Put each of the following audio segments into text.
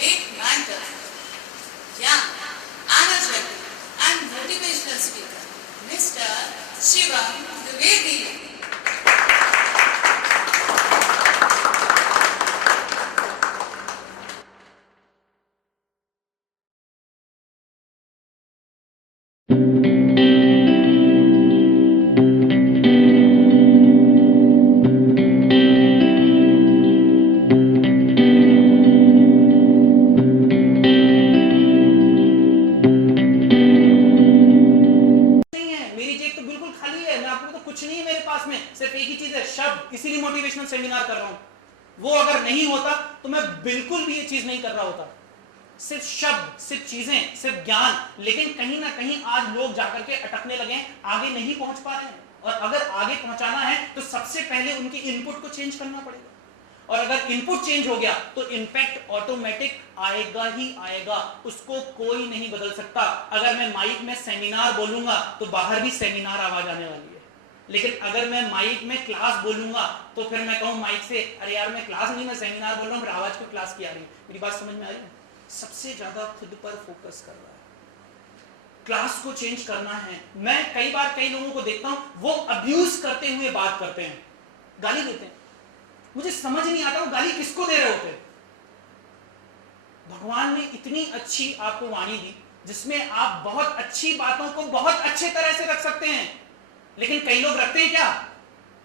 great mentor, young, energetic, and motivational speaker, Mr. Shivam Dwivedi. इसीलिए motivational seminar कर रहा हूं। वो अगर नहीं होता तो मैं बिल्कुल भी ये चीज नहीं कर रहा होता। सिर्फ शब्द, सिर्फ चीजें, सिर्फ ज्ञान, लेकिन कहीं ना कहीं आज लोग जाकर के अटकने लगे, आगे नहीं पहुंच पा रहे हैं। और अगर आगे पहुंचाना है तो सबसे पहले उनकी इनपुट को चेंज करना पड़ेगा। और अगर इनपुट चेंज हो गया तो इंपैक्ट ऑटोमेटिक आएगा ही आएगा, उसको कोई नहीं बदल सकता। अगर मैं माइक में सेमिनार बोलूंगा तो बाहर भी सेमिनार आवाज आने वाली है, लेकिन अगर मैं माइक में क्लास बोलूंगा तो फिर मैं कहूं माइक से, अरे यार मैं क्लास नहीं, मैं सेमिनार बोल रहा हूं, फिर आवाज को क्लास की आ रही है। मेरी बात समझ में आ रही है? सबसे ज्यादा खुद पर फोकस कर रहा है, क्लास को चेंज करना है। मैं कई बार कई लोगों को देखता हूं वो अब्यूज करते हुए बात करते हैं, गाली देते हैं, मुझे समझ नहीं आता वो गाली किसको दे रहे होते हैं। भगवान ने इतनी अच्छी आपको वाणी दी जिसमें आप बहुत अच्छी बातों को बहुत अच्छे तरह से रख सकते हैं, लेकिन कई लोग रखते हैं क्या?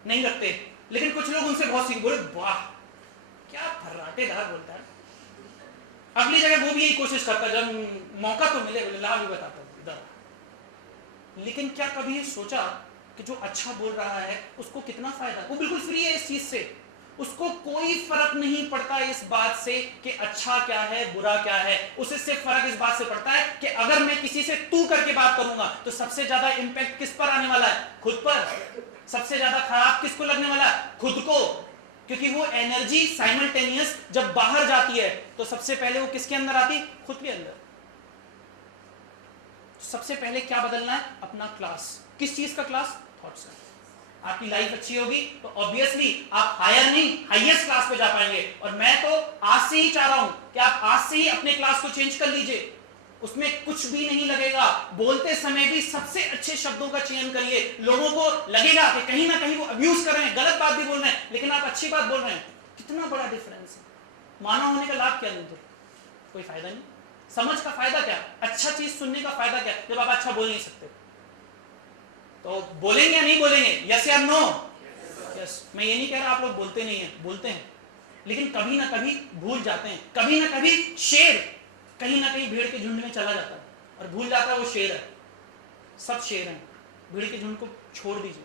नहीं रखते। लेकिन कुछ लोग उनसे बहुत सीख, बोले वाह क्या फर्राटेदार बोलता है, अगली जगह वो भी यही कोशिश करता, जब मौका तो मिले बोले ला भी बताता इधर। लेकिन क्या कभी सोचा कि जो अच्छा बोल रहा है उसको कितना फायदा? वो बिल्कुल फ्री है इस चीज से, उसको कोई फर्क नहीं पड़ता इस बात से कि अच्छा क्या है बुरा क्या है। उसे सिर्फ फर्क इस बात से पड़ता है कि अगर मैं किसी से तू करके बात करूंगा तो सबसे ज्यादा इंपैक्ट किस पर आने वाला है? खुद पर। सबसे ज्यादा खराब किसको लगने वाला है? खुद को, क्योंकि वो एनर्जी साइमल्टेनियस जब बाहर जाती है तो सबसे पहले वो किसके अंदर आती? खुद के अंदर। सबसे पहले क्या बदलना है? अपना क्लास। किस चीज का क्लास? थॉट्स का। आपकी लाइफ अच्छी होगी तो ऑब्वियसली आप हायर नहीं हाईएस्ट क्लास पे जा पाएंगे। और मैं तो आज से ही चाह रहा हूं कि आप आज से ही अपने क्लास को चेंज कर लीजिए, उसमें कुछ भी नहीं लगेगा। बोलते समय भी सबसे अच्छे शब्दों का चयन करिए। लोगों को लगेगा कि कहीं ना कहीं वो अब्यूज कर रहे हैं, गलत बात भी बोल रहे हैं, लेकिन आप अच्छी बात बोल रहे हैं। कितना बड़ा डिफरेंस है। मानव होने का लाभ क्या? नहीं, कोई फायदा नहीं। समझ का फायदा क्या? अच्छा चीज सुनने का फायदा क्या जब आप अच्छा बोल नहीं सकते? तो बोलेंगे या नहीं बोलेंगे? यस या नो? यस। मैं ये नहीं कह रहा आप लोग बोलते नहीं है, बोलते हैं, लेकिन कभी ना कभी भूल जाते हैं। कभी ना कभी शेर कहीं ना कहीं भीड़ के झुंड में चला जाता है और भूल जाता है वो शेर है। सब शेर हैं, भीड़ के झुंड को छोड़ दीजिए।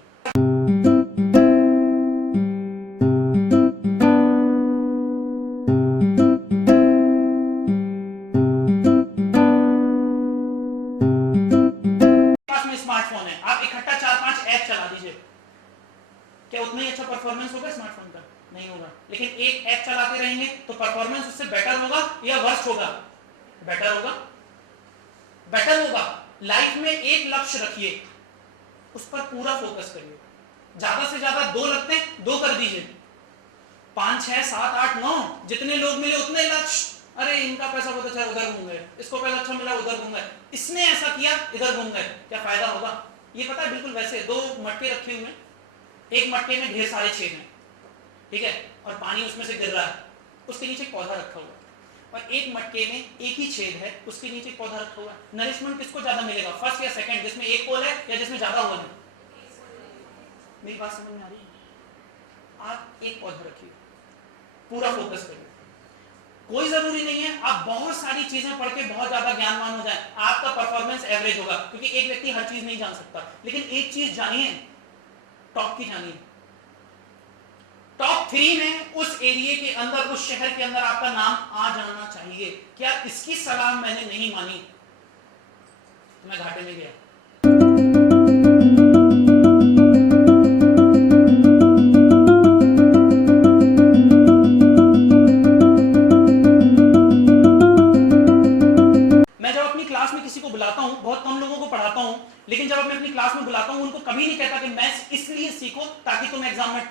स्मार्टफोन है, आप इकट्ठा 4-5 ऐप चला दीजिए, क्या उतना ही अच्छा परफॉर्मेंस होगा स्मार्टफोन का? नहीं होगा। लेकिन एक ऐप चलाते रहेंगे तो परफॉर्मेंस उससे बेटर होगा या वर्स्ट होगा? बेटर होगा। बेटर होगा। लाइफ में एक लक्ष्य रखिए, उस पर पूरा फोकस करिए। ज्यादा से ज्यादा 2 लगते हैं, 2 कर दीजिए। 5, 6, 7, 8, 9 जितने लोग मिले उतने लक्ष्य। अरे इनका पैसा बहुत अच्छा, उधर घूम गए, इसको पैसा अच्छा मिला, उधर घूम गए, इसने ऐसा किया, इधर घूम गए, क्या फायदा होगा? ये पता है बिल्कुल वैसे 2 मटके रखे हुए हैं, एक मटके में ढेर सारे छेद हैं, ठीक है, और पानी उसमें से गिर रहा है, उसके नीचे पौधा रखा हुआ है, और एक मटके में एक ही छेद है, उसके नीचे पौधा रखा हुआ है। नरिशमेंट किसको ज्यादा मिलेगा? फर्स्ट या सेकंड, जिसमें एक पोल है या जिसमें ज्यादा हुआ है? मेरी बात समझ में आ रही है? आप एक पौधा रखिए, पूरा फोकस करिए। कोई जरूरी नहीं है आप बहुत सारी चीजें पढ़ के बहुत ज्यादा ज्ञानवान हो जाए, आपका परफॉर्मेंस एवरेज होगा, क्योंकि एक व्यक्ति हर चीज नहीं जान सकता। लेकिन एक चीज जानिए, टॉप की जानिए। टॉप 3 में उस एरिया के अंदर, उस शहर के अंदर आपका नाम आ जाना चाहिए। क्या इसकी सलाह मैंने नहीं मानी तो मैं घाटे में गया। बुलाता हूं, बहुत कम लोगों को पढ़ाता हूं, लेकिन जब मैं अपनी क्लास में बुलाता हूं उनको कभी नहीं कहता कि मैथ्स इसलिए सीखो ताकि तुम एग्जाम में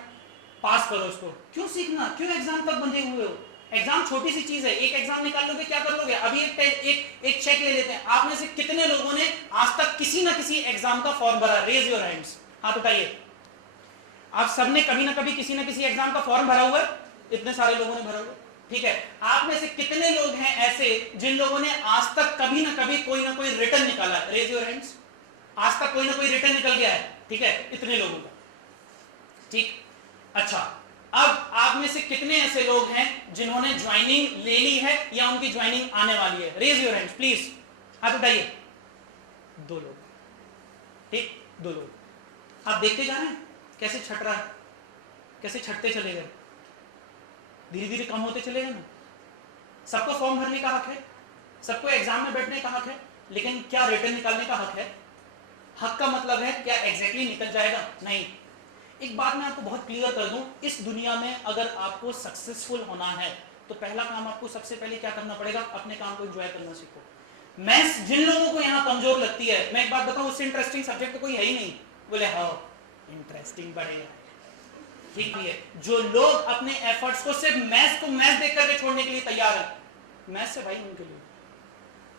पास करो। इसको क्यों सीखना? क्यों एग्जाम तक बंधे हुए हो? एग्जाम छोटी सी चीज है, एक एग्जाम निकाल लोगे क्या कर लोगे? अभी एक चेक ले लेते हैं, आप में से कितने लोगों ने आज तक किसी ना किसी एग्जाम का फॉर्म भरा? रेज योर हैंड्स, हाथ उठाइए। आप सबने कभी ना कभी किसी ना किसी एग्जाम का फॉर्म भरा हुआ है? इतने सारे लोगों ने भरा हुआ, ठीक है। आप में से कितने लोग हैं ऐसे जिन लोगों ने आज तक कभी ना कभी कोई ना कोई रिटर्न निकाला है? Raise your hands. आज तक कोई ना कोई रिटर्न निकल गया है, ठीक है, इतने लोगों का, ठीक। अच्छा, अब आप में से कितने ऐसे लोग हैं जिन्होंने ज्वाइनिंग ले ली है या उनकी ज्वाइनिंग आने वाली है? रेज योर हैंड्स प्लीज, हाथ उठाइए। 2 लोग, ठीक, 2 लोग। आप देखते जा रहे हैं कैसे छट रहा है, कैसे छटते चले गए, धीरे धीरे कम होते चले गए ना। सबको फॉर्म भरने का हक है, सबको एग्जाम में बैठने का हक है, लेकिन क्या रिटर्न निकालने का हक है? हक का मतलब है क्या एग्जैक्टली निकल जाएगा? नहीं। एक बात मैं आपको बहुत क्लियर कर दूं, इस दुनिया में अगर आपको सक्सेसफुल होना है तो पहला काम आपको सबसे पहले क्या करना पड़ेगा? अपने काम को एंजॉय करना सीखो। मैं जिन लोगों को यहाँ कमजोर लगती है, मैं एक बात बताऊं, उससे इंटरेस्टिंग सब्जेक्ट तो कोई है ही नहीं। बोले हाँ इंटरेस्टिंग बढ़ेगा, ठीक है। जो लोग अपने एफर्ट्स को सिर्फ मैथ्स को मैथ्स देख करके छोड़ने के लिए तैयार है, मैथ्स से भाई उनके लिए।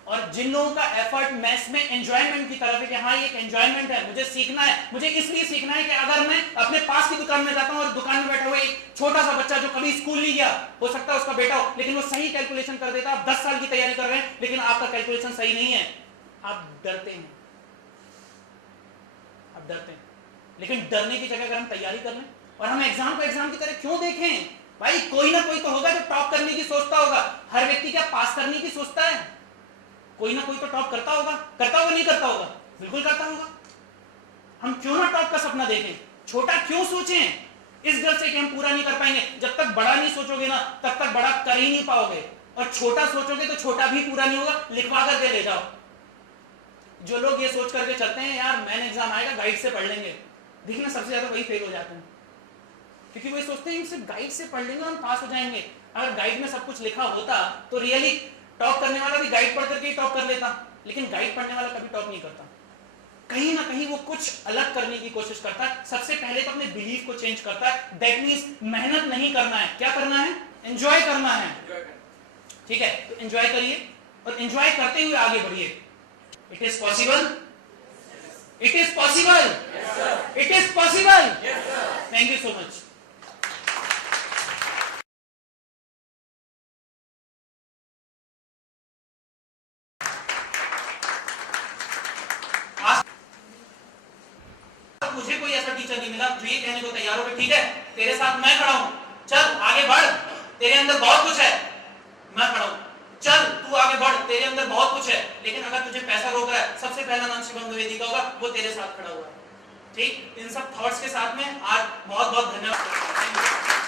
और जिन लोगों का एफर्ट मैथ्स में एंजॉयमेंट की तरफ है कि हाँ ये एक एंजॉयमेंट है, मुझे सीखना है, मुझे इसलिए सीखना है कि अगर मैं अपने पास की दुकान में जाता हूँ और दुकान में बैठा हुआ एक छोटा सा बच्चा जो कभी स्कूल नहीं गया, हो सकता है उसका बेटा हो, लेकिन वो सही कैलकुलेशन कर देता। आप 10 साल की तैयारी कर रहे हैं लेकिन आपका कैलकुलेशन सही नहीं है, आप डरते हैं, आप डरते हैं। लेकिन डरने की जगह अगर हम तैयारी कर लें और हम एग्जाम को एग्जाम की तरह क्यों देखें? भाई कोई ना कोई तो होगा जो टॉप करने की सोचता होगा। हर व्यक्ति क्या पास करने की सोचता है? कोई ना कोई तो टॉप करता होगा, नहीं करता होगा? बिल्कुल करता होगा। हम क्यों ना टॉप का सपना देखें, छोटा क्यों सोचें? इस डर से कि हम पूरा नहीं कर पाएंगे। जब तक बड़ा नहीं सोचोगे ना तब तक बड़ा कर ही नहीं पाओगे, और छोटा सोचोगे तो छोटा भी पूरा नहीं होगा। लिखवा करके ले जाओ। जो लोग ये सोच करके चलते हैं यार मैन एग्जाम आएगा गाइड से पढ़ लेंगे, देखना सबसे ज्यादा वही फेल हो जाते हैं, क्योंकि वो सोचते हैं सिर्फ गाइड से पढ़ लेंगे हम पास हो जाएंगे। अगर गाइड में सब कुछ लिखा होता तो रियली टॉप करने वाला भी गाइड पढ़ करके ही टॉप कर लेता, लेकिन गाइड पढ़ने वाला कभी टॉप नहीं करता। कहीं ना कहीं वो कुछ अलग करने की कोशिश करता है। सबसे पहले तो अपने बिलीफ को चेंज करता है। दैट मींस मेहनत नहीं करना है, क्या करना है? एंजॉय करना है, ठीक है। तो एंजॉय करिए और एंजॉय करते हुए आगे बढ़िए। It is possible, it is possible, it is possible. Thank you so much. मुझे कोई ऐसा टीचर नहीं मिला जो ये कहने को तैयार हो कि ठीक है तेरे साथ मैं खड़ा हूं, चल आगे बढ़, तेरे अंदर बहुत कुछ है, मैं खड़ा हूं, चल तू आगे बढ़, तेरे अंदर बहुत कुछ है। लेकिन अगर तुझे पैसा रोक रहा है, सबसे पहला नाम शिवम द्विवेदी का होगा, वो तेरे साथ खड़ा हुआ है, ठीक। इन सब थॉट्स के साथ में आज बहुत बहुत धन्यवाद।